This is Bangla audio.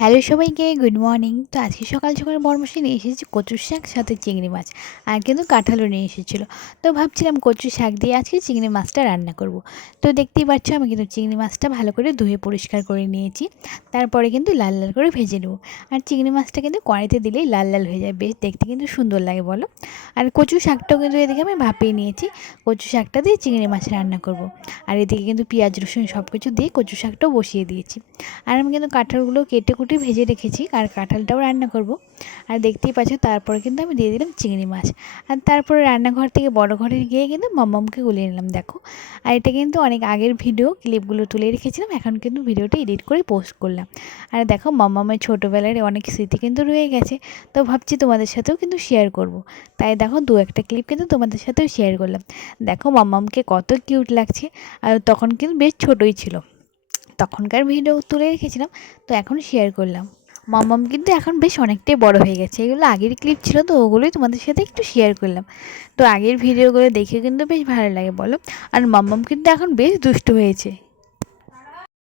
হ্যালো সবাইকে, গুড মর্নিং। তো আজকে সকাল সকাল বরমশে নিয়ে এসেছি কচুর শাক, সাথে চিংড়ি মাছ। আর কিন্তু কাঁঠালও নিয়ে এসেছিল। তো ভাবছিলাম কচু শাক দিয়ে আজকে চিংড়ি মাছটা রান্না করব। তো দেখতেই পাচ্ছ, আমি কিন্তু চিংড়ি মাছটা ভালো করে ধুয়ে পরিষ্কার করে নিয়েছি। তারপরে কিন্তু লাল লাল করে ভেজে নেব। আর চিংড়ি মাছটা কিন্তু কড়াইতে দিলেই লাল লাল হয়ে যায় বেশ দেখতে কিন্তু সুন্দর লাগে, বলো। আর কচু শাকটাও কিন্তু এদিকে আমি ভাপিয়ে নিয়েছি। কচু শাকটা দিয়ে চিংড়ি মাছ রান্না করব। আর এদিকে কিন্তু পেঁয়াজ, রসুন সব কিছু দিয়ে কচু শাকটাও বসিয়ে দিয়েছি। আর আমি কিন্তু কাঁঠালগুলো কেটে কুটে ভেজে রেখেছি আর কাঁঠালটাও রান্না করব। আর দেখতেই পাচ্ছ, তারপরে কিন্তু আমি দিয়ে দিলাম চিংড়ি মাছ। আর তারপরে রান্নাঘর থেকে বড় ঘরে গিয়ে কিন্তু মাম্মামকে গুলিয়ে নিলাম, দেখো। আর এটা কিন্তু অনেক আগের ভিডিও, ক্লিপগুলো তুলে রেখেছিলাম, এখন কিন্তু ভিডিওটা এডিট করে পোস্ট করলাম। আর দেখো মাম্মামের ছোটোবেলার অনেক স্মৃতি কিন্তু রয়ে গেছে, তো ভাবছি তোমাদের সাথেও কিন্তু শেয়ার করব। তাই দেখো, দু একটা ক্লিপ কিন্তু তোমাদের সাথেও শেয়ার করলাম। দেখো মাম্মামকে কত কিউট লাগছে, আর তখন কিন্তু বেশ ছোটোই ছিল। তখনকার ভিডিও তুলে রেখেছিলাম, তো এখন শেয়ার করলাম। মামাম কিন্তু এখন বেশ অনেকটাই বড় হয়ে গেছে। এগুলো আগের ক্লিপ ছিল, তো ওগুলোই তোমাদের সাথে একটু শেয়ার করলাম। তো আগের ভিডিওগুলো দেখে কিন্তু বেশ ভালো লাগে, বলো? আর মামাম কিন্তু এখন বেশ দুষ্ট হয়েছে।